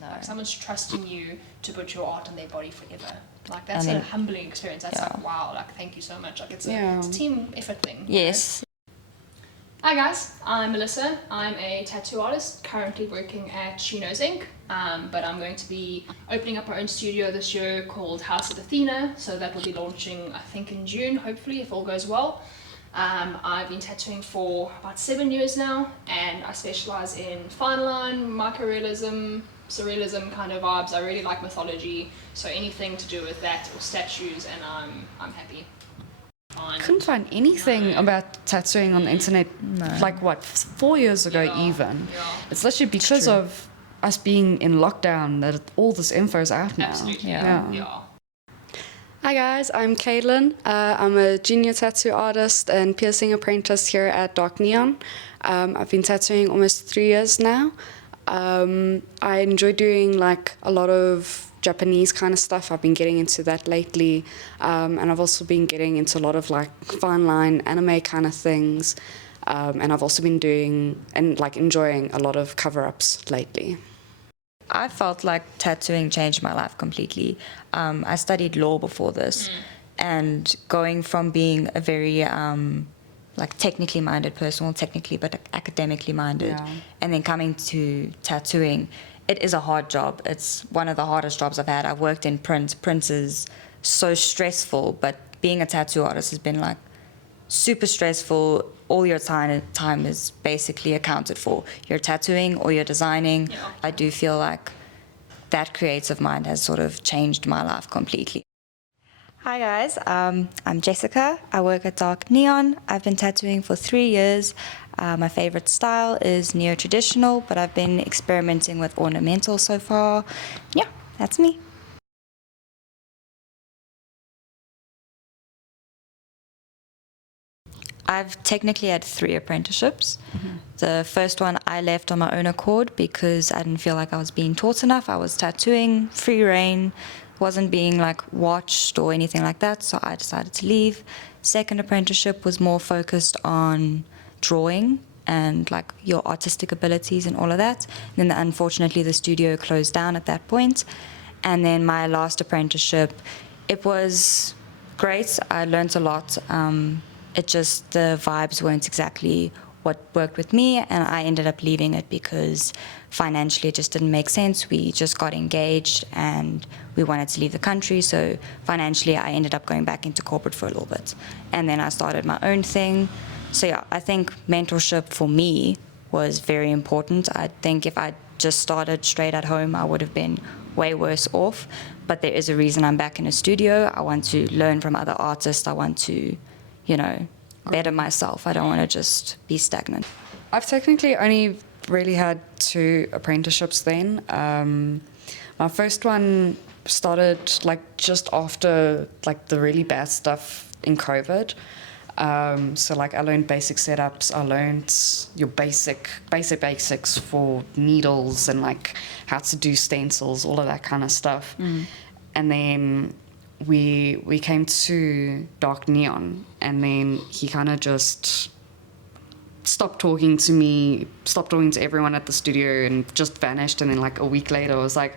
No. Like someone's trusting you to put your art on their body forever. Like that's a humbling experience. That's like, wow, like thank you so much. Like it's a team effort thing. Yes. Hi guys, I'm Alyssa. I'm a tattoo artist currently working at SheKnowsInk, but I'm going to be opening up my own studio this year called House at Athena, so that will be launching I think in June, hopefully, if all goes well. I've been tattooing for about 7 years now, and I specialize in fine line, microrealism, surrealism kind of vibes. I really like mythology, so anything to do with that or statues, and I'm happy. Couldn't find anything about tattooing on the internet like what 4 years ago even. It's literally because of us being in lockdown that all this info is out now. Absolutely. Hi guys, I'm Kaelin. I'm a junior tattoo artist and piercing apprentice here at Dark Neon. I've been tattooing almost 3 years now. I enjoy doing like a lot of Japanese kind of stuff. I've been getting into that lately, and I've also been getting into a lot of like fine line anime kind of things, and I've also been doing and like enjoying a lot of cover-ups lately. I felt like tattooing changed my life completely. I studied law before this, and going from being a very like technically minded person, well, technically but academically minded, and then coming to tattooing, it is a hard job. It's one of the hardest jobs I've had. I've worked in print. Print is so stressful, but being a tattoo artist has been like super stressful. All your time is basically accounted for. You're tattooing or you're designing. I do feel like that creative mind has sort of changed my life completely. Hi guys, I'm Jessica. I work at Dark Neon. I've been tattooing for 3 years. My favorite style is neo-traditional, but I've been experimenting with ornamental so far. Yeah, that's me. I've technically had 3 apprenticeships. The first one I left on my own accord because I didn't feel like I was being taught enough. I was tattooing, free reign, wasn't being like watched or anything like that, so I decided to leave. Second apprenticeship was more focused on drawing and like your artistic abilities and all of that. And then unfortunately the studio closed down at that point. And then my last apprenticeship, it was great. I learned a lot. It just, the vibes weren't exactly what worked with me, and I ended up leaving it because financially it just didn't make sense. We just got engaged and we wanted to leave the country, so financially I ended up going back into corporate for a little bit. And then I started my own thing. So yeah, I think mentorship for me was very important. I think if I just started straight at home, I would have been way worse off. But there is a reason I'm back in a studio. I want to learn from other artists. I want to, you know, better myself. I don't want to just be stagnant. I've technically only really had 2 apprenticeships then. My first one started like just after like the really bad stuff in COVID. So like I learned basic setups, I learned your basics for needles and like how to do stencils, all of that kind of stuff. And then we came to Dark Neon, and then he kind of just stopped talking to me, stopped talking to everyone at the studio, and just vanished. And then like a week later I was like,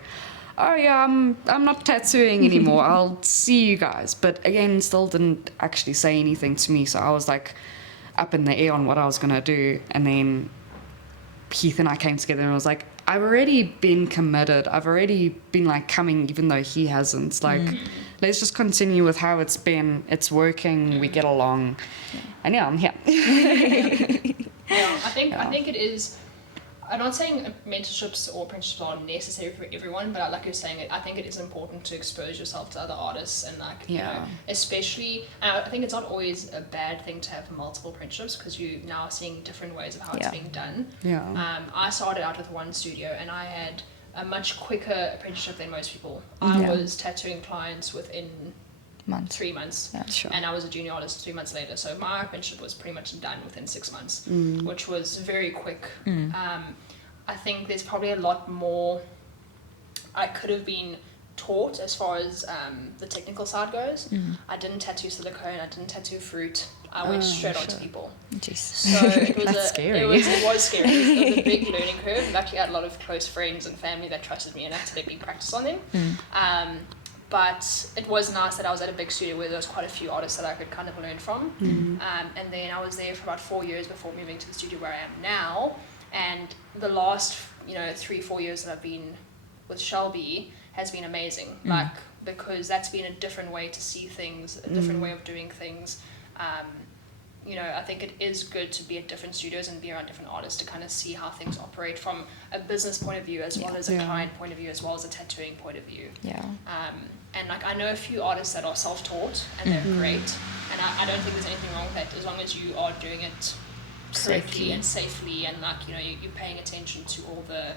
oh yeah, I'm not tattooing anymore, I'll see you guys. But again, still didn't actually say anything to me, so I was like up in the air on what I was gonna do. And then Heath and I came together and I was like, I've already been committed, I've already been like coming even though he hasn't, like let's just continue with how it's been, it's working, we get along, and yeah, I'm here. I think it is. I'm not saying mentorships or apprenticeships are necessary for everyone, but like you're saying, I think it is important to expose yourself to other artists and like, you know, especially, I think it's not always a bad thing to have multiple apprenticeships because you now are seeing different ways of how it's being done. I started out with one studio and I had a much quicker apprenticeship than most people. I was tattooing clients within 3 months, and I was a junior artist 3 months later, so my apprenticeship was pretty much done within 6 months, which was very quick. I think there's probably a lot more I could have been taught as far as the technical side goes. I didn't tattoo silicone, I didn't tattoo fruit, I went straight onto people. Jeez. So it was scary. It was scary. It was a big learning curve. I've actually had a lot of close friends and family that trusted me enough to let me practice on them. But it was nice that I was at a big studio where there was quite a few artists that I could kind of learn from. And then I was there for about 4 years before moving to the studio where I am now. And the last, 3-4 years that I've been with Shelby has been amazing. Like, because that's been a different way to see things, a different way of doing things. I think it is good to be at different studios and be around different artists to kind of see how things operate from a business point of view as well as a client point of view as well as a tattooing point of view. Yeah. And like I know a few artists that are self-taught and they're great, and I don't think there's anything wrong with that as long as you are doing it correctly and safely, and like you're paying attention to all the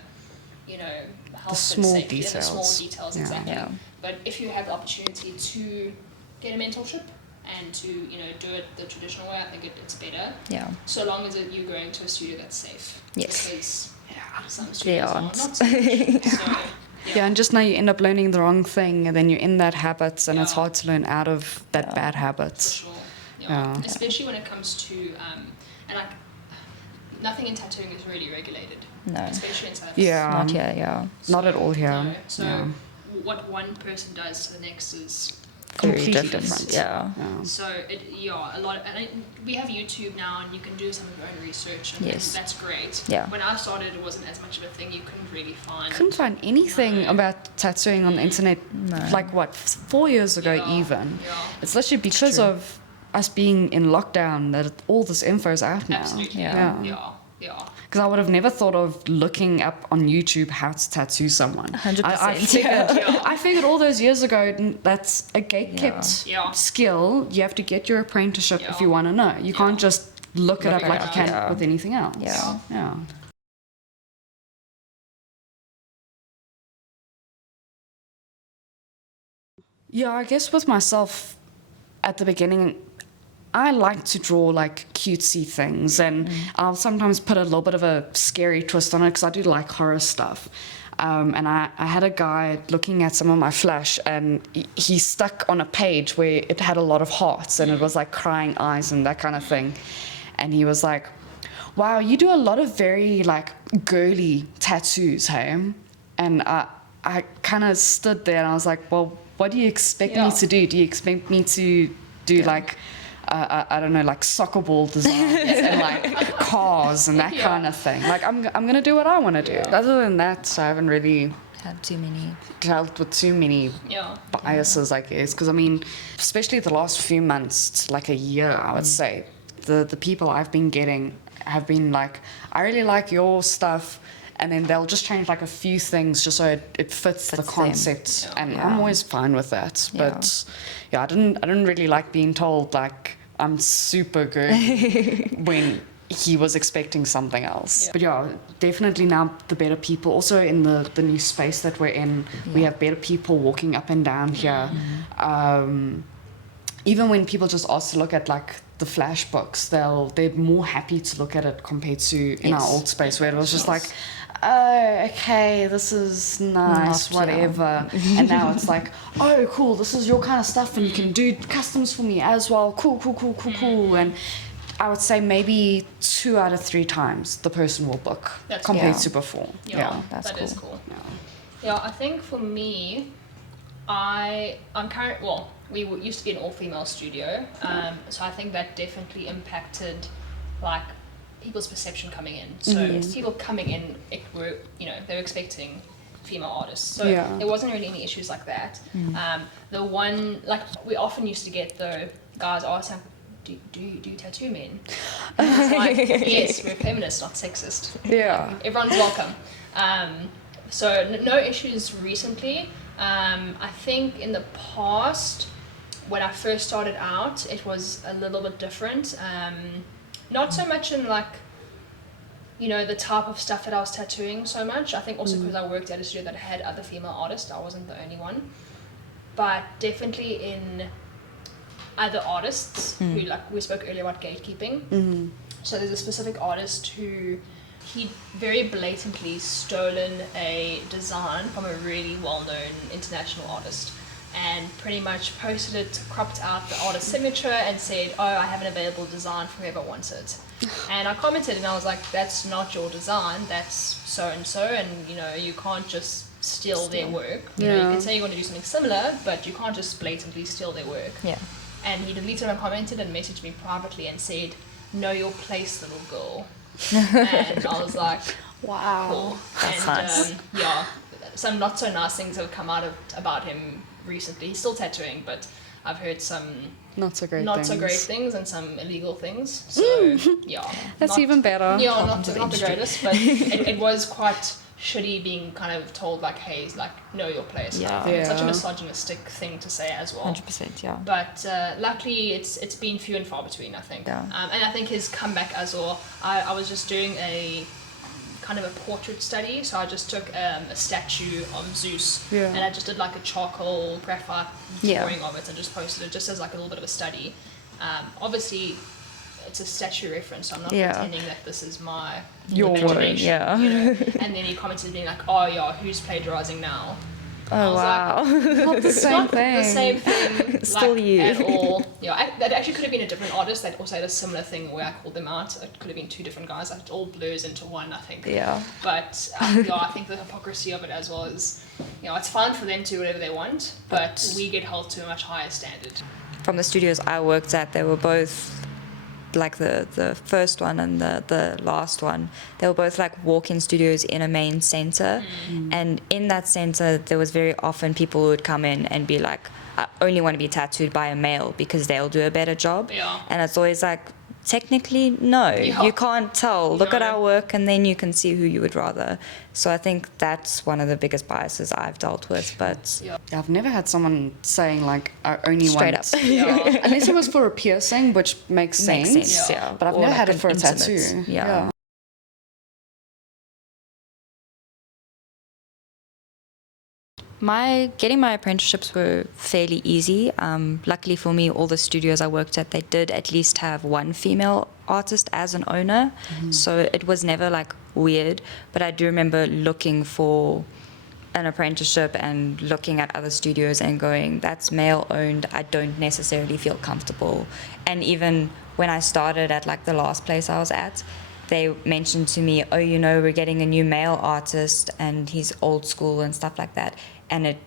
health The small and safety details. and the small details exactly. Yeah. But if you have the opportunity to get a mentorship and to do it the traditional way, I think it's better. Yeah. So long as you're going to a studio that's safe. Yes. Because some They studios are aren't. not safe. So, Yeah, and just now you end up learning the wrong thing, and then you're in that habit, and it's Yeah. hard to learn out of that bad For habit. sure. Yeah. Especially when it comes to and like nothing in tattooing is really regulated. No. Especially in South Africa. Yeah, Not here, yeah. not at all here. No. So Yeah. what one person does to the next is Very Completely different. different. Yeah. Yeah. so a lot. We have YouTube now, and you can do some of your own research, and Yes. that's great. Yeah. When I started, it wasn't as much of a thing. You couldn't really find. Couldn't find anything No. about tattooing on the internet like 4 years ago Yeah. even. Yeah. It's literally because True. of us being in lockdown that all this info is out now. Absolutely. Yeah. Yeah. Because I would have never thought of looking up on YouTube how to tattoo someone. 100%, I figured, yeah. I figured all those years ago that's a gate-kept Yeah. skill. You have to get your apprenticeship if Yeah. you want to know. You can't just look it up Look it like up, you can yeah. with anything else. Yeah. Yeah. Yeah, I guess with myself at the beginning, I like to draw like cutesy things, and I'll sometimes put a little bit of a scary twist on it because I do like horror stuff. And I had a guy looking at some of my flash, and he stuck on a page where it had a lot of hearts and it was like crying eyes and that kind of thing. And he was like, "Wow, you do a lot of very like girly tattoos, hey?" And I kind of stood there and I was like, "Well, what do you expect me to do? Do you expect me to do like, I don't know, like soccer ball designs and like cars and that kind of thing? Like, I'm gonna do what I want to do." Other than that, I haven't really Have too many. dealt with too many biases, I guess. Because I mean, especially the last few months, like a year, I would say, the people I've been getting have been like, "I really like your stuff." And then they'll just change like a few things just so it fits the them. concept, and Yeah. I'm always fine with that. Yeah. But yeah, I didn't really like being told like I'm super good when he was expecting something else. But yeah, definitely now the better people. Also in the new space that we're in, we have better people walking up and down here. Even when people just ask to look at like the flash books, they're more happy to look at it compared to in our old space where it was just like, "Oh, okay, this is nice, Not, whatever." And now it's like, "Oh, cool, this is your kind of stuff, and you can do customs for me as well. Cool. And I would say maybe 2 out of 3 times the person will book That's compared cool. to before. That's that cool. is cool. Yeah, I think for me, I'm current. Well, we used to be an all-female studio, so I think that definitely impacted like people's perception coming in. So people coming in, they were expecting female artists. So there wasn't really any issues like that. The one like we often used to get the guys asking, do you tattoo men? And it's like, yes, we're feminists, not sexist. Yeah. Everyone's welcome. So no issues recently. I think in the past, when I first started out, it was a little bit different. Not so much in like, the type of stuff that I was tattooing so much. I think also because I worked at a studio that had other female artists, I wasn't the only one. But definitely in other artists who, like we spoke earlier about gatekeeping. So there's a specific artist who he very blatantly stolen a design from a really well-known international artist. and pretty much posted it, cropped out the artist's signature and said, oh, I have an available design for whoever wants it. And I commented and I was like, that's not your design, that's so-and-so, and you know, you can't just steal their work. You know, you can say you want to do something similar, but you can't just blatantly steal their work. Yeah. And he deleted and commented and messaged me privately and said, know your place, little girl. And I was like, wow. Cool. That's and nice. yeah, some not so nice things have come out about him recently. He's still tattooing, but I've heard some Not so great things and some illegal things. So yeah, That's even better. Yeah, not the greatest, but it was quite shitty being kind of told like, hey, like, know your place. Yeah. It's such a misogynistic thing to say as well. 100%, yeah. But luckily it's been few and far between, I think. Yeah. And I think his comeback as well, I was just doing a kind of a portrait study, so I just took a statue of Zeus and I just did like a charcoal graphite drawing of it and just posted it just as like a little bit of a study. Obviously it's a statue reference, so I'm not pretending that this is your work, imagination, you know? And then he commented being like, oh yeah, who's plagiarizing now? Oh, wow. Like, Not the same thing. the same thing. Still like, you. At all. Yeah, that actually could have been a different artist that also had a similar thing where I called them out. It could have been two different guys. It all blurs into one, I think. Yeah. But yeah, I think the hypocrisy of it as well is, you know, it's fine for them to do whatever they want, but we get held to a much higher standard. From the studios I worked at, they were both like the first one and the last one, they were both like walk-in studios in a main center. And in that center there was very often people who would come in and be like, I only want to be tattooed by a male because they'll do a better job. And it's always like, technically no, you can't tell. Look at our work and then you can see who you would rather. So I think that's one of the biggest biases I've dealt with. But I've never had someone saying like, I only straight want... up. Unless it was for a piercing, which makes sense. Yeah. But I've Or never like had it an for a intimate. tattoo. Yeah. Getting my apprenticeships were fairly easy. Luckily for me, all the studios I worked at, they did at least have one female artist as an owner. So it was never like weird. But I do remember looking for an apprenticeship and looking at other studios and going, that's male owned, I don't necessarily feel comfortable. And even when I started at like the last place I was at, they mentioned to me, oh, you know, we're getting a new male artist and he's old school and stuff like that. And it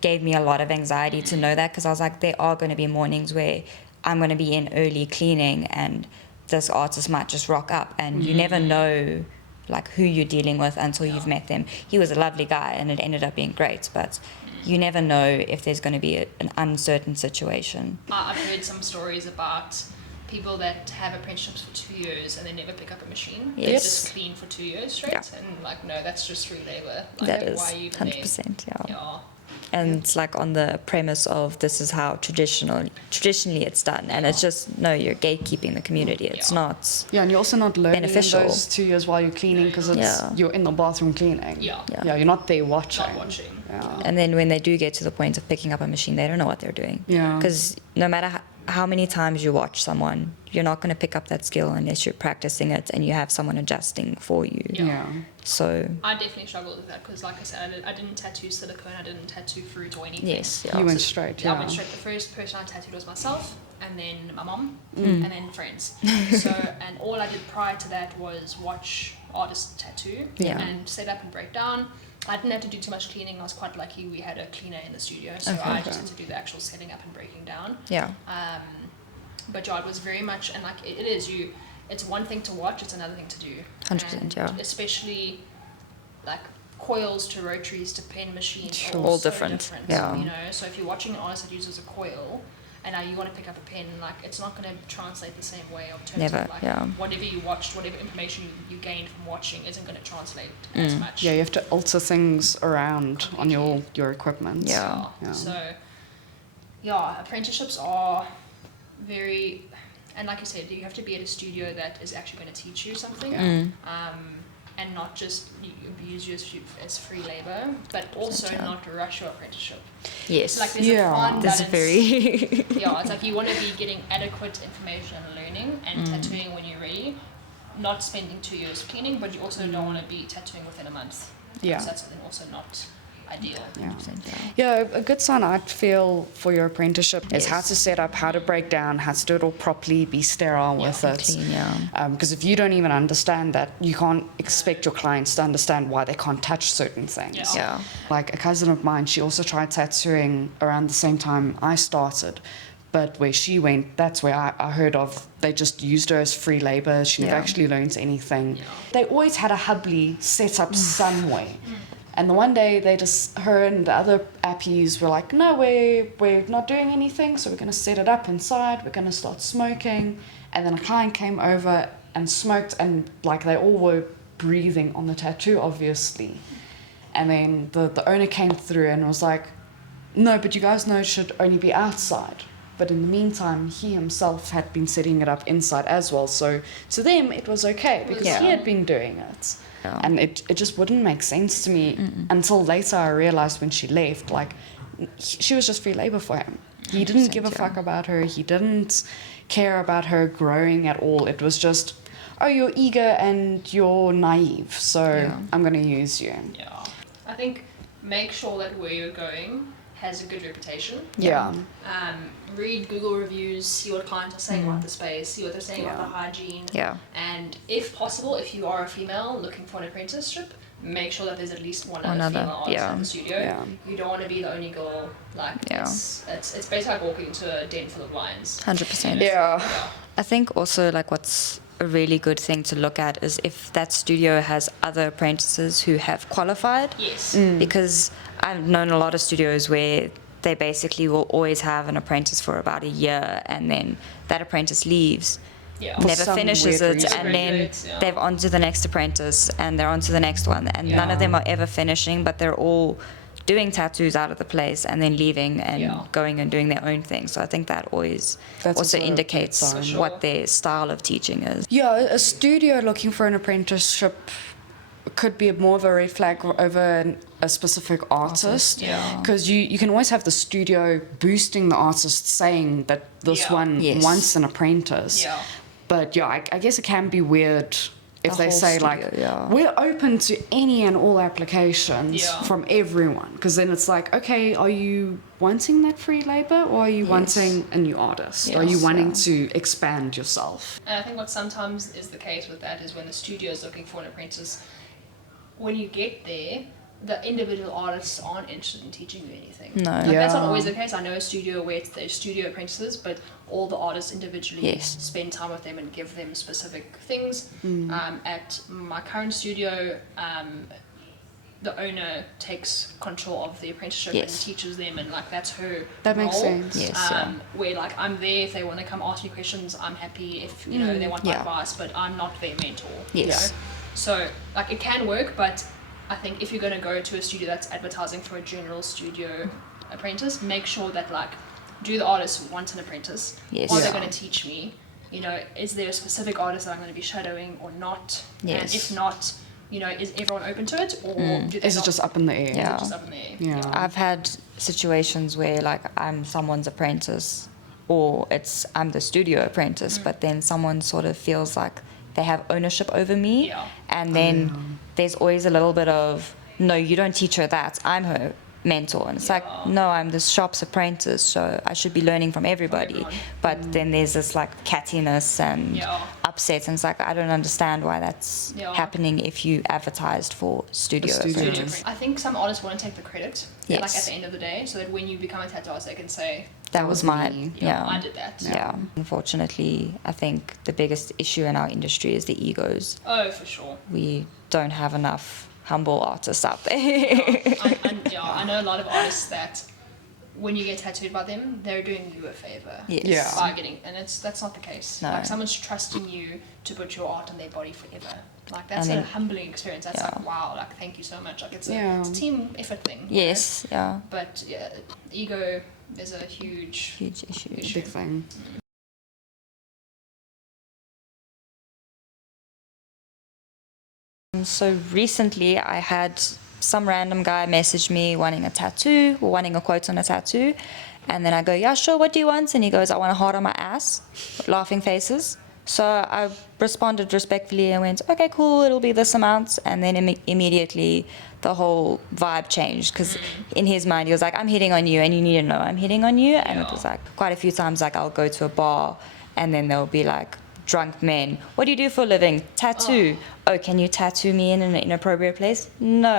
gave me a lot of anxiety to know that, because I was like, there are going to be mornings where I'm going to be in early cleaning and this artist might just rock up, and you never know like who you're dealing with until you've met them. He was a lovely guy and it ended up being great, but you never know if there's going to be an uncertain situation. I've heard some stories about people that have apprenticeships for 2 years and they never pick up a machine. They just clean for 2 years straight. And like, no, that's just free labor. Like, that is why are you even 100%, there? yeah. And it's like on the premise of this is how traditionally it's done, and it's just, no, you're gatekeeping the community. It's not and you're also not learning beneficial. in those 2 years while you're cleaning, because you're in the bathroom cleaning. You're not there watching. Not watching. And then when they do get to the point of picking up a machine, they don't know what they're doing. Because no matter how many times you watch someone, you're not going to pick up that skill unless you're practicing it and you have someone adjusting for you. So I definitely struggled with that because, like I said, I didn't tattoo silicone, I didn't tattoo fruit or anything. You went straight. I went straight. The first person I tattooed was myself, and then my mom, and then friends. So, and all I did prior to that was watch artists tattoo and set up and break down. I didn't have to do too much cleaning. I was quite lucky we had a cleaner in the studio, so I just had to do the actual setting up and breaking down. But it was very much, and like it is, it's one thing to watch, it's another thing to do. 100%, especially like coils to rotaries to pen machines, all so different. You know, so if you're watching an artist that uses a coil, and now you want to pick up a pen, like it's not going to translate the same way. In terms of like whatever you watched, whatever information you gained from watching isn't going to translate as much. You have to alter things around on your equipment. So apprenticeships are very, and like you said, you have to be at a studio that is actually going to teach you something, and not just abuse you as free labor, but also not rush your apprenticeship. Yes. Like there's a fine balance. It's like you want to be getting adequate information and learning and tattooing when you're ready, not spending 2 years cleaning, but you also don't want to be tattooing within a month. So that's then also not ideal. Yeah, a good sign I'd feel for your apprenticeship is how to set up, how to break down, how to do it all properly, be sterile with it. Clean, Because if you don't even understand that, you can't expect your clients to understand why they can't touch certain things. Yeah. Like a cousin of mine, she also tried tattooing around the same time I started. But where she went, that's where I heard of, they just used her as free labor. She never actually learned anything. Yeah. They always had a hubbly set up somewhere. And the one day they just, her and the other appies were like, no, we're not doing anything, so we're going to set it up inside, we're going to start smoking. And then a client came over and smoked, and like they all were breathing on the tattoo, obviously. And then the owner came through and was like, no, but you guys know it should only be outside. But in the meantime, he himself had been setting it up inside as well. So to them, it was okay because he had been doing it. Yeah. And it just wouldn't make sense to me until later I realized when she left, like, she was just free labor for him. He didn't give a fuck about her. He didn't care about her growing at all. It was just, oh, you're eager and you're naive, so I'm going to use you. Yeah. I think make sure that where you're going has a good reputation. Yeah. Read Google reviews, see what clients are saying about the space, see what they're saying about the hygiene. Yeah. And if possible, if you are a female looking for an apprenticeship, make sure that there's at least one Another, other female artist yeah. at the studio. Yeah. You don't want to be the only girl. Like Yeah. it's basically like walking into a den full of lions. 100%. Yeah. I think also like what's a really good thing to look at is if that studio has other apprentices who have qualified. Yes. Because I've known a lot of studios where they basically will always have an apprentice for about a year, and then that apprentice leaves, Yeah. never some finishes weird it, reason. and then Graduates, yeah. they're on to the next apprentice, and they're on to the next one, and none of them are ever finishing, but they're all doing tattoos out of the place and then leaving and going and doing their own thing. So I think that always That's also also a good indicates sign. what their style of teaching is. Yeah, a studio looking for an apprenticeship could be more of a red flag over a specific artist. Yeah. Because you can always have the studio boosting the artist saying that this one Yes. wants an apprentice. Yeah. But yeah, I guess it can be weird if The they whole say studio, like, yeah. we're open to any and all applications Yeah. from everyone. Because then it's like, okay, are you wanting that free labor, or are you wanting a new artist? Are you Yes, wanting yeah. to expand yourself? And I think what sometimes is the case with that is when the studio is looking for an apprentice, when you get there, the individual artists aren't interested in teaching you anything. No. Like, that's not Yeah. always the case. I know a studio where they're studio apprentices, but all the artists individually Yes. spend time with them and give them specific things. At my current studio, the owner takes control of the apprenticeship and Yes. teaches them, and like that's her That makes role. sense. Yes, yeah. Where like I'm there if they want to come ask me questions, I'm happy if you know they want my Yeah. advice, but I'm not their mentor. Yes. You know? So like it can work, but I think if you're going to go to a studio that's advertising for a general studio apprentice, make sure that like, do the artists want an apprentice? Yes. Are they Yeah. going to teach me? You know, is there a specific artist that I'm going to be shadowing or not? Yes. And if not, you know, is everyone open to it, or do they Is it not? just up in the air? Is Yeah. it just up in the air? Yeah. I've had situations where like I'm someone's apprentice, or I'm the studio apprentice, but then someone sort of feels like they have ownership over me, Yeah. and then there's always a little bit of, no, you don't teach her that, I'm her mentor, and it's like, no, I'm the shop's apprentice, so I should be learning from everybody. everyone. But then there's this like cattiness and Yeah. upsets, and it's like, I don't understand why that's Yeah. happening if you advertised for studio studio. Studio apprentice. apprentice. I think some artists want to take the credit, like Yes. at the end of the day, so that when you become a tattoo artist, they can say, That was was mine. me. Yeah. I did that. Yeah. Unfortunately, I think the biggest issue in our industry is the egos. Oh, for sure. We don't have enough humble artists out there. I know a lot of artists that when you get tattooed by them, they're doing you a favor. Yes. Yeah. By getting, and that's not the case. No. Like someone's trusting you to put your art on their body forever. Like that's And a then- humbling experience. That's Yeah. like wow. Like thank you so much. Like it's a, Yeah. it's a team effort thing. you know? Yes, yeah. But yeah, ego is a huge. Huge issue. Big thing. So recently I had some random guy message me wanting a tattoo or wanting a quote on a tattoo. And then I go, yeah, sure, what do you want? And he goes, I want a heart on my ass, laughing faces. So I responded respectfully and went, okay, cool, it'll be this amount. And then immediately the whole vibe changed, because in his mind he was like, I'm hitting on you and you need to know I'm hitting on you. And it was like quite a few times, like I'll go to a bar and then there'll be like drunk men. What do you do for a living? Tattoo. Oh, can you tattoo me in an inappropriate place? No,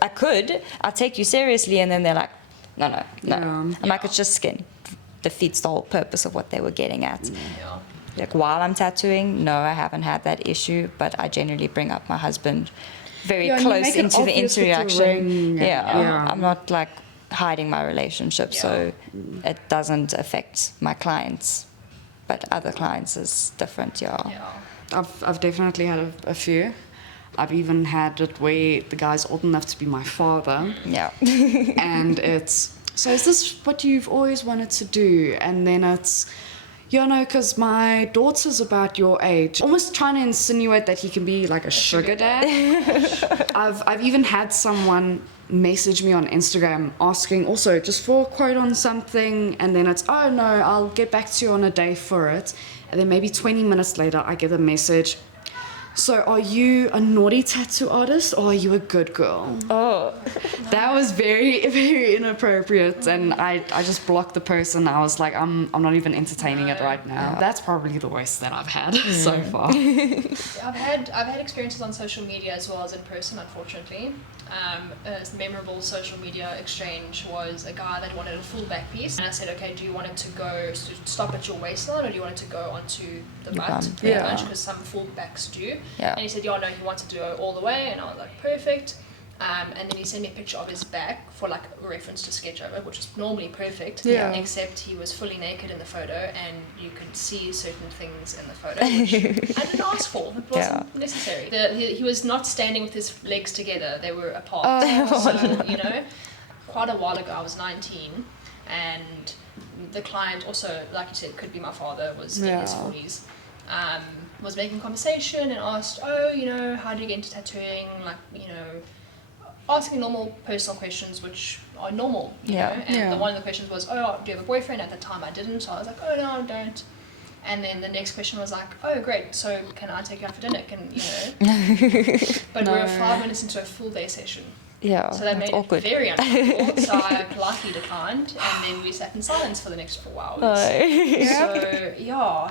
I could. I'll take you seriously. And then they're like, no. I'm like, it's just skin. Defeats the whole purpose of what they were getting at. Yeah. Like while I'm tattooing, no, I haven't had that issue, but I generally bring up my husband very close into the interaction. Yeah, I'm not like hiding my relationship, so it doesn't affect my clients, but other clients is different. I've definitely had a few. I've even had it where the guy's old enough to be my father. Yeah. And it's, so is this what you've always wanted to do? And then it's, because my daughter's about your age. Almost trying to insinuate that he can be like a sugar dad. I've even had someone message me on Instagram asking also just for a quote on something, and then it's, oh no, I'll get back to you on a day for it. And then maybe 20 minutes later I get a message, so are you a naughty tattoo artist or are you a good girl? Oh. That was very, very inappropriate, and I just blocked the person. I was like, I'm not even entertaining it right now. That's probably the worst that I've had so far. I've had experiences on social media as well as in person, unfortunately. A memorable social media exchange was a guy that wanted a full back piece, and I said, okay, do you want it to go to stop at your waistline or do you want it to go onto the butt? Because some full backs do. Yeah. And he said, no, he wanted to go all the way, and I was like, perfect. And then he sent me a picture of his back for like a reference to sketch over, which is normally perfect, except he was fully naked in the photo and you could see certain things in the photo which I didn't ask for. It wasn't necessary. He was not standing with his legs together, they were apart. So, quite a while ago, I was 19, and the client also, like you said, could be my father, was in his 40s. Was making conversation and asked, how do you get into tattooing? Like, asking normal personal questions, which are normal, you know. And one of the questions was, do you have a boyfriend? At the time I didn't, so I was like, oh no, I don't. And then the next question was like, oh great, so can I take you out for dinner? But we were 5 minutes into a full day session. Yeah, so that made awkward. it very uncomfortable. So I politely declined, and then we sat in silence for the next 4 hours. So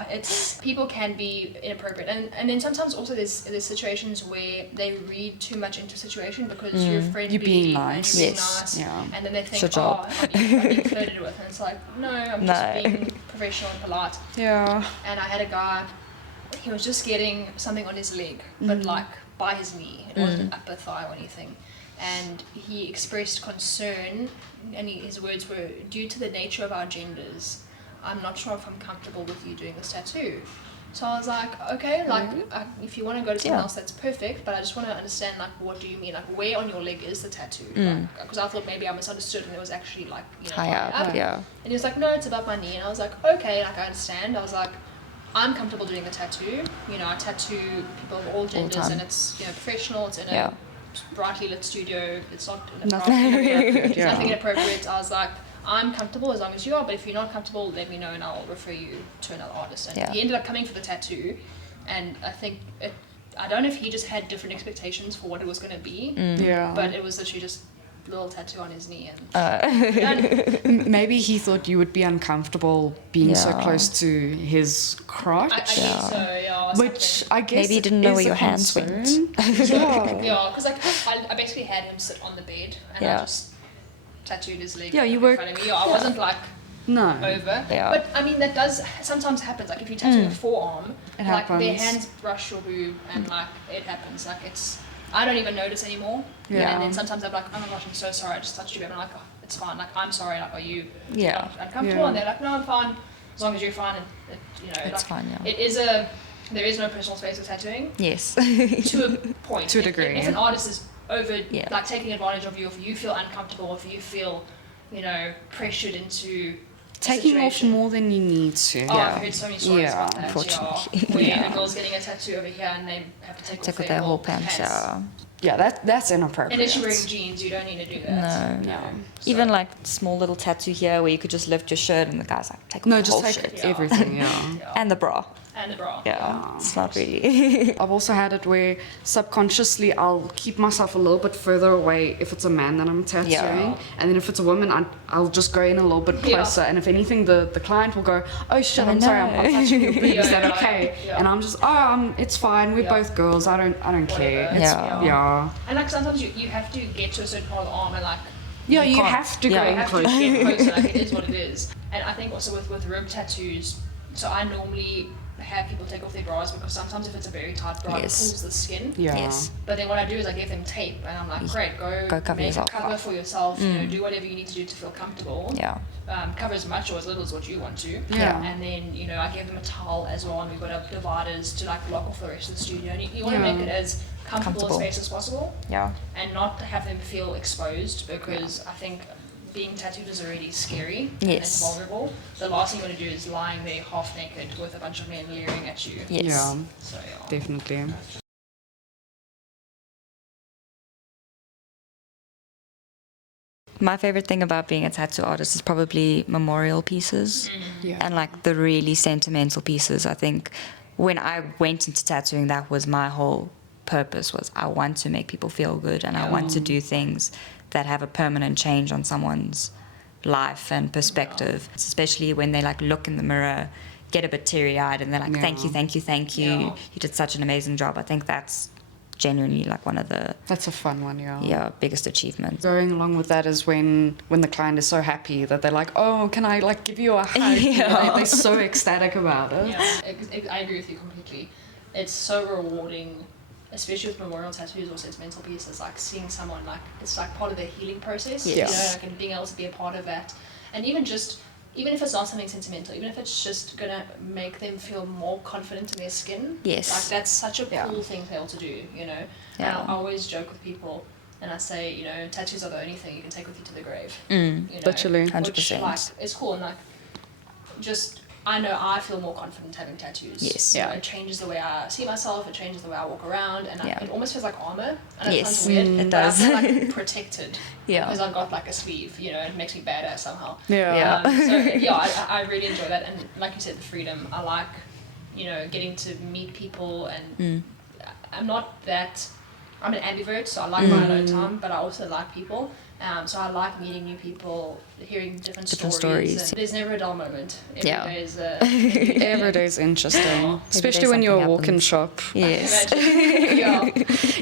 it's, people can be inappropriate, and then sometimes also there's situations where they read too much into a situation because you're friendly, you're being nice, and then they think, I'm being flirted with, and it's like, no, I'm just being professional and polite. Yeah. And I had a guy, he was just getting something on his leg, but like by his knee, it wasn't upper thigh or anything. And he expressed concern, and his words were, due to the nature of our genders, I'm not sure if I'm comfortable with you doing this tattoo. So I was like, okay, like, if you want to go to someone else, that's perfect, but I just want to understand, like, what do you mean? Like, where on your leg is the tattoo? Because I thought maybe I misunderstood, and it was actually, like, high up. And he was like, no, it's above my knee. And I was like, okay, like, I understand. I was like, I'm comfortable doing the tattoo. I tattoo people of all genders, and it's, professional, it's in a brightly lit studio, it's not inappropriate. Nothing inappropriate. I was like, I'm comfortable as long as you are, but if you're not comfortable, let me know and I'll refer you to another artist. And he ended up coming for the tattoo, and I think I don't know if he just had different expectations for what it was going to be, but it was literally just a little tattoo on his knee, and maybe he thought you would be uncomfortable being so close to his crotch. I think so, which I guess maybe you didn't know where your hands went. Because I basically had him sit on the bed, and I just tattooed his leg you in were front of me. I wasn't like over. But I mean, that does sometimes happens. Like if you tattoo the forearm, it like happens. their hands brush your boob, and like it happens. Like I don't even notice anymore. And then sometimes I'm like, oh my gosh, I'm so sorry, I just touched you. And I'm like, oh, it's fine. Like, I'm sorry. Like, are you uncomfortable? And they're like, no, I'm fine. As long as you're fine. And it's fine. There is no personal space with tattooing. Yes. To a point. To a degree. If an artist is over, like taking advantage of you, if you feel uncomfortable, if you feel, pressured into taking off more than you need to. I've heard so many stories about that. Unfortunately. Where a girl's getting a tattoo over here and they have to take off their whole pants. That's inappropriate. And if you're wearing jeans, you don't need to do that. No. So. Even like small little tattoo here where you could just lift your shirt and the guy's like, take off the whole shirt. Everything, And the bra. And the bra. Yeah, it's not really. I've also had it where subconsciously I'll keep myself a little bit further away if it's a man that I'm tattooing. Yeah. And then if it's a woman, I'll just go in a little bit closer. And if anything, the client will go, oh shit, I'm sorry, I'm touching your boobs. Is that okay? Yeah. And I'm just, it's fine. We're both girls. I don't care. Whatever. Yeah. And like sometimes you have to get to a certain part of the arm and like Yeah, you can't. have to go Yeah. in you have to close. get closer, like it is what it is. And I think also with rib tattoos, so I normally have people take off their bras because sometimes if it's a very tight bra, Yes. it pulls the skin. Yeah. Yes. But then what I do is I give them tape and I'm like, great, Go cover make yourself a cover up. for yourself, you know, do whatever you need to do to feel comfortable. Yeah. Cover as much or as little as what you want to. Yeah. And then, you know, I give them a towel as well and we've got our dividers to like block off the rest of the studio. And you want to Yeah. make it as comfortable a space as possible Yeah. and not to have them feel exposed because I think being tattooed is already scary and Yes. it's vulnerable. The last thing you want to do is lying there half naked with a bunch of men leering at you. Yes. Yeah, So yeah. definitely. My favorite thing about being a tattoo artist is probably memorial pieces Yeah. and like the really sentimental pieces. I think when I went into tattooing, that was my whole purpose, was I want to make people feel good and I want to do things that have a permanent change on someone's life and perspective, especially when they like look in the mirror, get a bit teary-eyed and they're like, thank you, thank you, thank you. Yeah. You did such an amazing job. I think that's genuinely like one of the That's a fun one, yeah. biggest achievements. Going along with that is when the client is so happy that they're like, oh, can I like give you a hug? You know, they're so ecstatic about it. Yeah, I agree with you completely. It's so rewarding, especially with memorial tattoos or sentimental pieces, like seeing someone like, it's like part of their healing process, Yes. you know, like, and being able to be a part of that. And even if it's not something sentimental, even if it's just gonna make them feel more confident in their skin, Yes. like that's such a cool thing to be able to do, you know. Yeah. And I always joke with people and I say, you know, tattoos are the only thing you can take with you to the grave. Mm. You know, Literally. which, 100%. like, it's cool and like, just, I know I feel more confident having tattoos. Yes. You know, Yeah. it changes the way I see myself, it changes the way I walk around, and Yeah. it almost feels like armor. And Yes. it sounds weird, It but I does. feel like protected. Yeah. Because I've got like a sleeve, you know, it makes me badass somehow. Yeah. So yeah, I really enjoy that, and like you said, the freedom. I like, you know, getting to meet people, and I'm an ambivert, so I like my alone time, but I also like people. So I like meeting new people, hearing different stories. And there's never a dull moment. Every day is Every day is interesting, especially when something you're a walk-in happens. shop. Yes. yeah.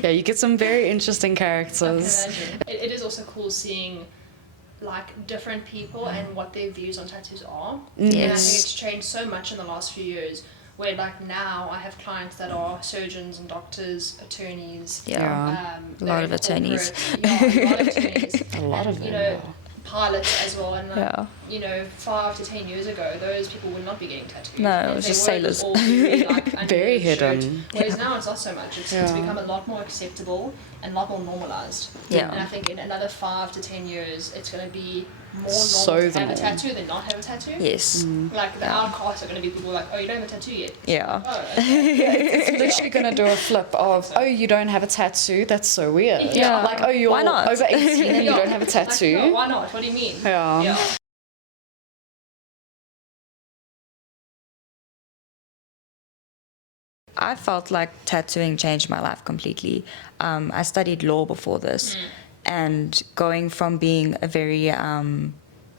Yeah, you get some very interesting I can characters. imagine. It is also cool seeing like different people and what their views on tattoos are. And I think Yes. it's changed so much in the last few years. Where like now I have clients that are surgeons and doctors, attorneys. Yeah. Yeah. A lot of very attorneys. corporate. Yeah, a lot of attorneys. A lot and, of you them. know, Yeah. pilots as well. And like, Yeah. you know, 5 to 10 years ago, those people would not be getting tattoos. No, it And was they just were sailors. all very, like, under Very the shirt. hidden. Whereas now it's not so much. It's Yeah. become a lot more acceptable and a lot more normalized. Yeah. And I think in another 5 to 10 years, it's going to be more normal So to the have a norm. tattoo than not have a tattoo. Yes. Like the outcasts are going to be people like, oh, you don't have a tattoo yet. Yeah. Oh, okay. It's literally gonna do a flip of, oh, you don't have a tattoo? That's so weird. Yeah. Like, oh, you're Why not? over 18 and you Yeah. don't have a Like, tattoo? no, why not? What do you mean? Yeah. Yeah. I felt like tattooing changed my life completely. I studied law before this, and going from being a very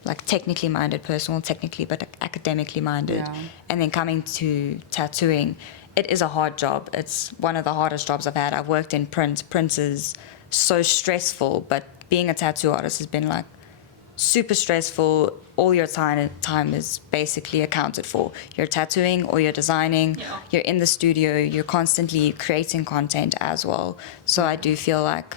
like technically minded person, well, technically but academically minded, Yeah. and then coming to tattooing, it is a hard job. It's one of the hardest jobs I've had. I've worked in print. Print is so stressful, but being a tattoo artist has been like super stressful. All your time is basically accounted for. You're tattooing or you're designing, you're in the studio, you're constantly creating content as well. So I do feel like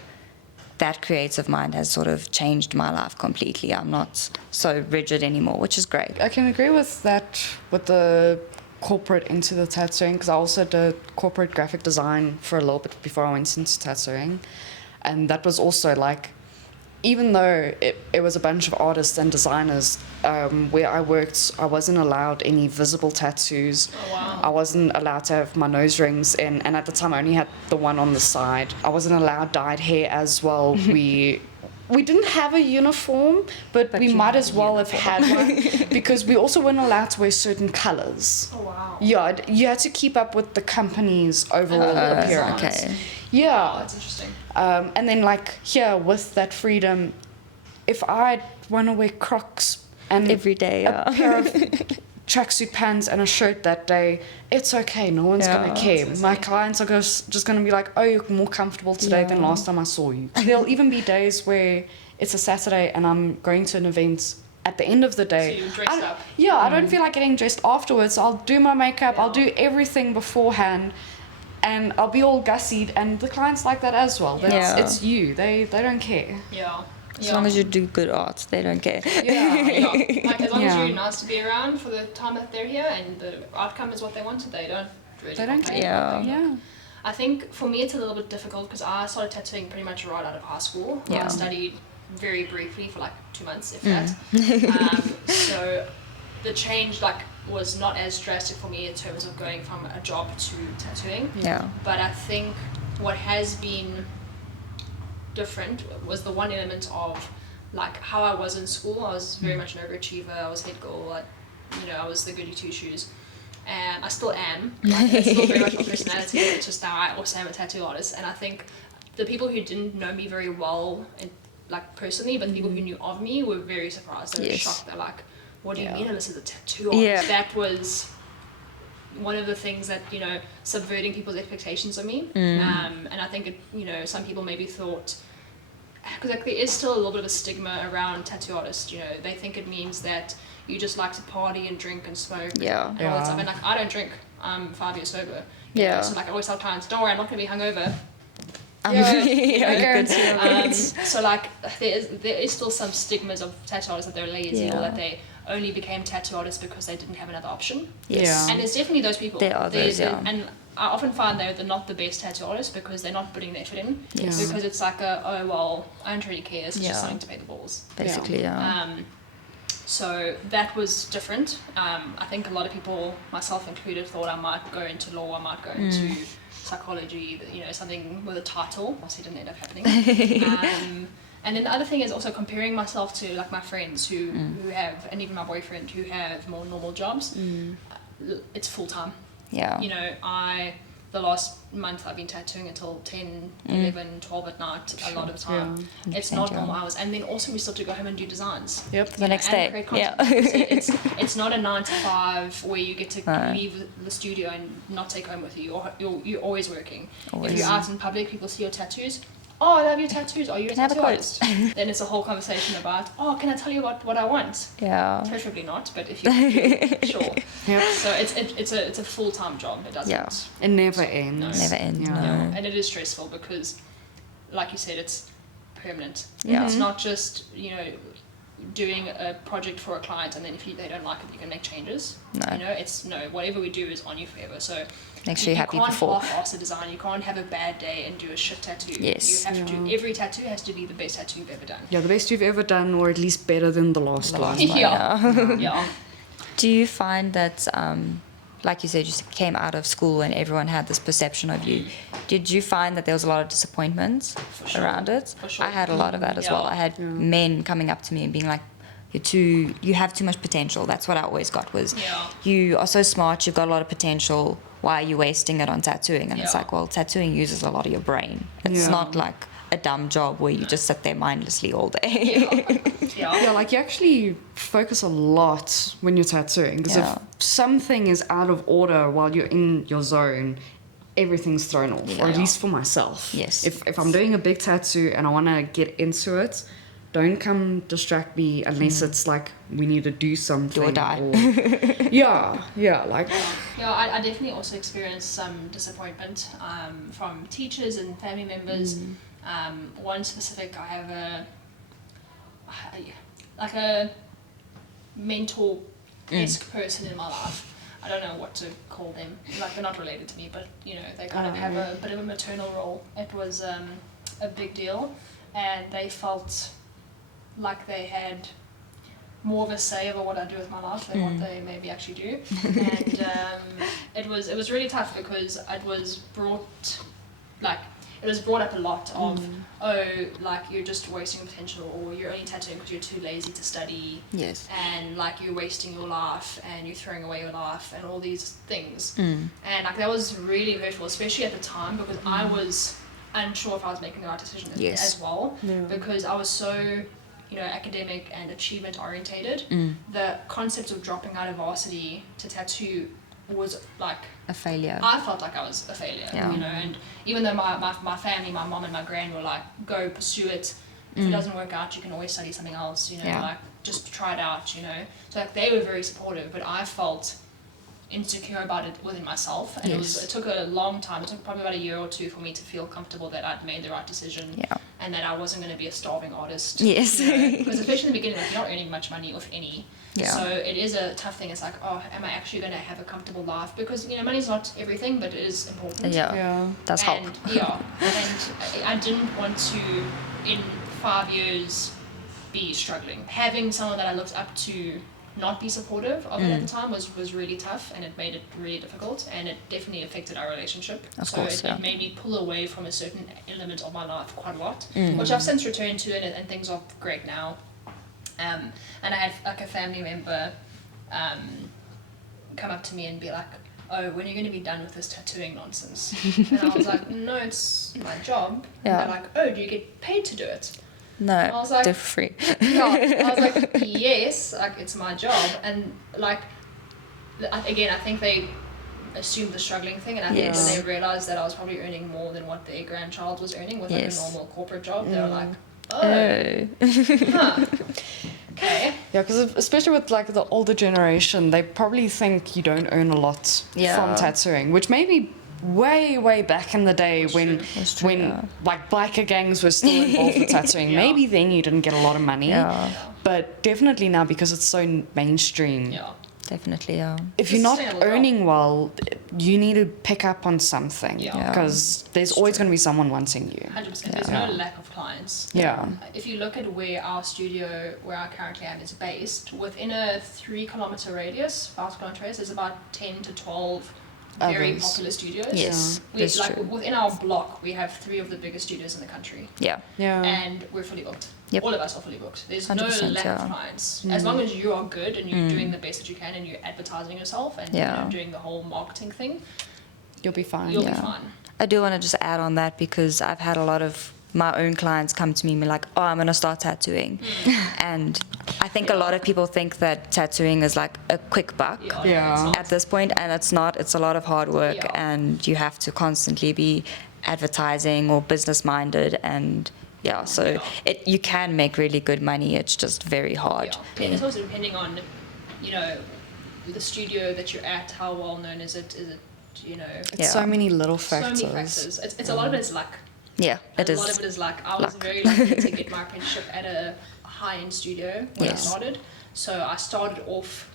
that creative mind has sort of changed my life completely. I'm not so rigid anymore, which is great. I can agree with that, with the corporate into the tattooing, because I also did corporate graphic design for a little bit before I went into tattooing. And that was also like, even though it was a bunch of artists and designers, where I worked, I wasn't allowed any visible tattoos. Oh, wow. I wasn't allowed to have my nose rings in, and at the time I only had the one on the side. I wasn't allowed dyed hair as well. we didn't have a uniform, but we you might had as a well have had one because we also weren't allowed to wear certain colors. Oh wow. Yeah, you had to keep up with the company's overall appearance. Okay. Yeah. Oh, that's interesting. And then like here with that freedom, if I want to wear Crocs and Every day, a pair of tracksuit pants and a shirt that day, it's okay. No one's gonna care. My clients are just gonna be like, "Oh, you're more comfortable today than last time I saw you." There'll even be days where it's a Saturday and I'm going to an event. At the end of the day, So you're dressed up. Yeah, I don't feel like getting dressed afterwards. I'll do my makeup. I'll do everything beforehand. And I'll be all gussied, and the clients like that as well. It's you. They don't care. Yeah. As long as you do good art, they don't care. Yeah. Like as long as Yeah. you're nice to be around for the time that they're here and the outcome is what they wanted, they don't really complain. Yeah. I think for me it's a little bit difficult because I started tattooing pretty much right out of high school. Yeah. I studied very briefly for like 2 months, if that. So the change was not as drastic for me in terms of going from a job to tattooing. Yeah. But I think what has been different was the one element of like how I was in school. I was very much an overachiever. I was head girl. I was the goody two shoes. And I still am. It's still very much my personality. It's just now I also am a tattoo artist. And I think the people who didn't know me very well, personally, but the people who knew of me were very surprised. They were shocked. They're like, "What do you mean Alyssa's a tattoo artist?" Yeah. That was one of the things that subverting people's expectations of me. And I think some people maybe thought, because there is still a little bit of a stigma around tattoo artists. They think it means that you just like to party and drink and smoke and all that stuff. And I don't drink. I'm 5 years sober. So I always tell clients, don't worry, I'm not going to be hungover. So there is still some stigmas of tattoo artists that they're lazy or that they only became tattoo artists because they didn't have another option. Yes. And there's definitely those people. There are those, And I often find they're not the best tattoo artists because they're not putting the effort in. Yes. Because it's like I don't really care. It's just something to pay the bills. Basically, So that was different. I think a lot of people, myself included, thought I might go into law, I might go into psychology, something with a title. Obviously, didn't end up happening. And then the other thing is also comparing myself to my friends who have, and even my boyfriend, who have more normal jobs. It's full time. Yeah. The last month I've been tattooing until 10, 11, 12 at night a lot of the time. Yeah. It's not normal hours. And then also we still have to go home and do designs. Yep. The next day. Yeah. It's not a 9 to 5 where you get to leave the studio and not take home with you. You're always working. Always. If you're out in public, people see your tattoos. "Oh, I love your tattoos. Are you a tattoo artist?" Then it's a whole conversation about, "Oh, can I tell you about what I want?" Yeah. Preferably not, but if you want to, sure. Yeah. So it's a full-time job. It doesn't. Yeah. It never ends. Never ends. Yeah. No. And it is stressful because, like you said, it's permanent. Yeah. It's not just doing a project for a client and then if they don't like it, you can make changes. No. It's whatever we do is on you forever. So Make sure you're happy before. You can't half-ass a design. You can't have a bad day and do a shit tattoo. Yes. You have to do, every tattoo has to be the best tattoo you've ever done. Yeah, the best you've ever done, or at least better than the last one. Yeah. Do you find that, like you said, you came out of school and everyone had this perception of you? Did you find that there was a lot of disappointment around it? For sure. I had a lot of that as well. I had men coming up to me and being like, you have too much potential. That's what I always got was, you are so smart, you've got a lot of potential. Why are you wasting it on tattooing? And it's like, well, tattooing uses a lot of your brain. It's not like a dumb job where you just sit there mindlessly all day. Yeah, like you actually focus a lot when you're tattooing because if something is out of order while you're in your zone, everything's thrown off, or at least for myself. Yes. If I'm doing a big tattoo and I want to get into it, don't come distract me unless it's like we need to do something. Do or die. I definitely also experienced some disappointment from teachers and family members. One specific, I have a mentor-esque person in my life. I don't know what to call them. Like, they're not related to me, but they kind of have a bit of a maternal role. It was a big deal, and they felt like they had more of a say over what I do with my life than what they maybe actually do. And it was really tough because it was brought, like, it was brought up a lot of, oh, like you're just wasting your potential, or you're only tattooing because you're too lazy to study. Yes. And like you're wasting your life and you're throwing away your life and all these things. And like that was really hurtful, especially at the time, because I was unsure if I was making the right decision as well. Because I was so, you know, academic and achievement orientated. The concept of dropping out of varsity to tattoo was like a failure. I felt like I was a failure, you know, and even though my family, my mom and my gran were like, go pursue it. If it doesn't work out, you can always study something else, you know, like just try it out, you know. So like they were very supportive, but I felt insecure about it within myself, and it took a long time. It took probably about a year or two for me to feel comfortable that I'd made the right decision, and that I wasn't going to be a starving artist. Yes. You know? Because especially in the beginning, like, you're not earning much money, if any. Yeah. So it is a tough thing. It's like, oh, am I actually going to have a comfortable life? Because, you know, money's not everything, but it is important. Does help. And I didn't want to, in 5 years, be struggling. Having someone that I looked up to not be supportive of it at the time was really tough, and it made it really difficult, and it definitely affected our relationship. Of course, it made me pull away from a certain element of my life quite a lot, which I've since returned to, and things are great now. And I had like a family member come up to me and be like, oh, when are you going to be done with this tattooing nonsense? And I was like, no, it's my job. And they're like, oh, do you get paid to do it? No, I was like, they're free. I was like, yes, like it's my job. And like, again, I think they assumed the struggling thing, and I think when they realized that I was probably earning more than what their grandchild was earning with like a normal corporate job, they were like, oh, huh. Okay. Yeah, because especially with like the older generation, they probably think you don't earn a lot from tattooing, which maybe way back in the day when like biker gangs were still involved with tattooing, maybe then you didn't get a lot of money, but definitely now, because it's so mainstream, definitely if you're not earning well, you need to pick up on something, because there's always going to be someone wanting you. 100%. There's no lack of clients. If you look at where our studio, where I currently am, is based, within a 3 kilometer radius, 5 kilometer radius, there's about 10 to 12 very popular studios. Yes, that's true. Within our block, we have 3 of the biggest studios in the country. And we're fully booked. All of us are fully booked. There's no lack of clients. As long as you are good and you're doing the best that you can, and you're advertising yourself and you know, doing the whole marketing thing, you'll be fine. You'll be fine. I do want to just add on that, because I've had a lot of my own clients come to me and be like, oh, I'm going to start tattooing. And I think a lot of people think that tattooing is like a quick buck at this point, and it's not. It's a lot of hard work, and you have to constantly be advertising or business minded, and so you can make really good money. It's just very hard. And it's also depending on, you know, the studio that you're at, how well known is it, you know. It's so many little factors. So many factors. It's a lot of it is luck. Yeah, it is. A lot of it is luck. I was very lucky to get my apprenticeship at a high-end studio when I started. So I started off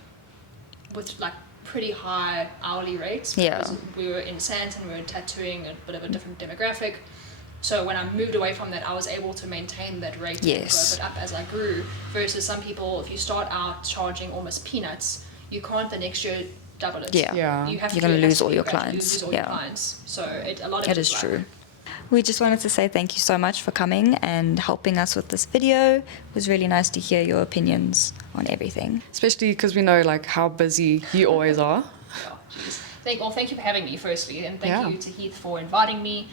with like pretty high hourly rates, because we were in Sandton, we were tattooing a bit of a different demographic. So when I moved away from that, I was able to maintain that rate and go a bit up as I grew. Versus some people, if you start out charging almost peanuts, you can't the next year double it. You have You're going to lose all your clients. Lose all your clients. So a lot of it is true. We just wanted to say thank you so much for coming and helping us with this video. It was really nice to hear your opinions on everything. Especially because we know like how busy you always are. Thank you for having me firstly, and thank you to Heath for inviting me.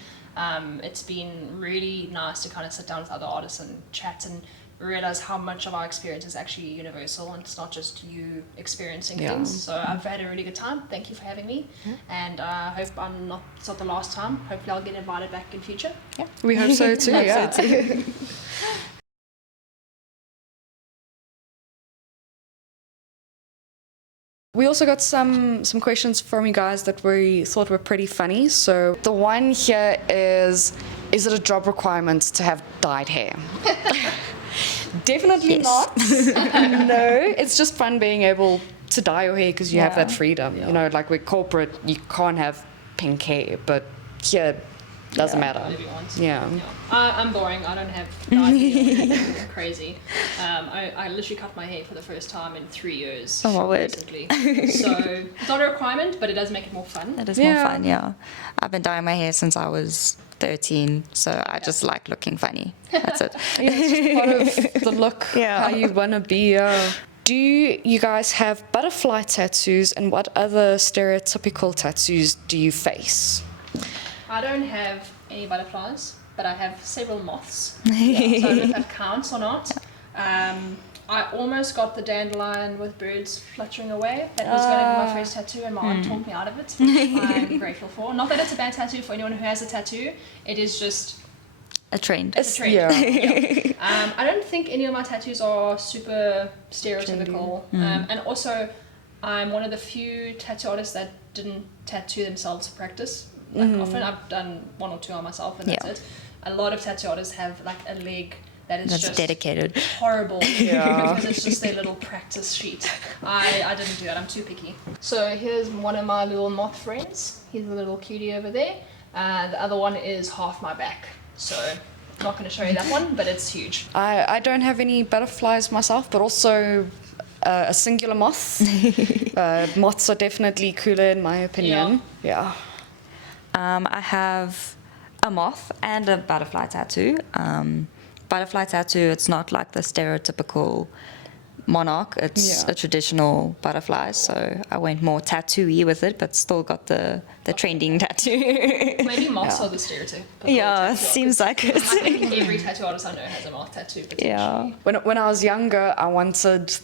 It's been really nice to kind of sit down with other artists and chat and realize how much of our experience is actually universal, and it's not just you experiencing things. So I've had a really good time. Thank you for having me, and I hope it's not the last time. Hopefully I'll get invited back in future. We hope so too. We also got some questions from you guys that we thought were pretty funny. So the one here is it a job requirement to have dyed hair? Definitely not. No, it's just fun being able to dye your hair because you have that freedom. You know, like with corporate, you can't have pink hair, but here Doesn't matter. Whatever you want. Yeah. I'm boring. I don't have no idea anything crazy. I literally cut my hair for the first time in 3 years. Oh my word. Recently. So it's not a requirement, but it does make it more fun. It is more fun, yeah. I've been dyeing my hair since I was 13, so I just like looking funny. That's it. Yeah, it's just part of the look, how you want to be. Do you guys have butterfly tattoos, and what other stereotypical tattoos do you face? I don't have any butterflies, but I have several moths. So I don't know if that counts or not. I almost got the dandelion with birds fluttering away. That was going to be my first tattoo, and my aunt talked me out of it, which I'm grateful for. Not that it's a bad tattoo for anyone who has a tattoo. It is just A trend. it's a trend. Yeah. I don't think any of my tattoos are super stereotypical. And also, I'm one of the few tattoo artists that didn't tattoo themselves for practice. Like often I've done 1 or 2 on myself, and that's it. A lot of tattoo artists have like a leg that's just dedicated. horrible because it's just their little practice sheet. I didn't do it. I'm too picky. So here's one of my little moth friends. He's a little cutie over there. The other one is half my back. So I'm not going to show you that one, but it's huge. I don't have any butterflies myself, but also a singular moth. Moths are definitely cooler in my opinion. Yeah. I have a moth and a butterfly tattoo. Butterfly tattoo, it's not like the stereotypical monarch. It's a traditional butterfly, so I went more tattoo-y with it, but still got the trending tattoo. Maybe moths are the stereotype. Yeah, it seems like it. I think every tattoo artist I know has a moth tattoo. Yeah. When I was younger, I wanted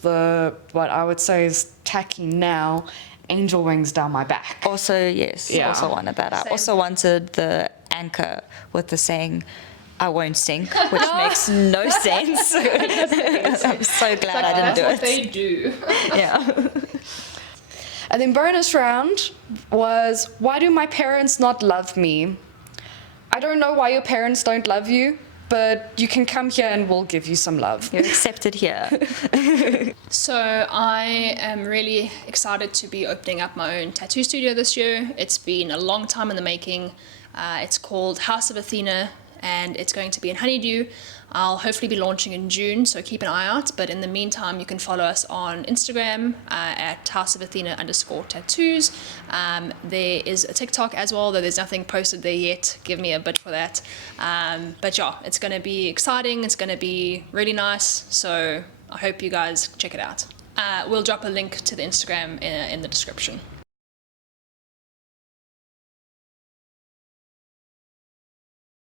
what I would say is tacky now, angel wings down my back. Also, yes, also wanted that. I also wanted the anchor with the saying, "I won't sink," which makes no sense. I'm so glad I didn't do it. That's what they do. Yeah. And then bonus round was, why do my parents not love me? I don't know why your parents don't love you, but you can come here and we'll give you some love. You're accepted here. So I am really excited to be opening up my own tattoo studio this year. It's been a long time in the making. It's called House of Athena, and it's going to be in Honeydew. I'll hopefully be launching in June, so keep an eye out. But in the meantime, you can follow us on Instagram at houseofathena_tattoos. There is a TikTok as well, though there's nothing posted there yet. Give me a bit for that. But yeah, it's going to be exciting. It's going to be really nice. So I hope you guys check it out. We'll drop a link to the Instagram in the description.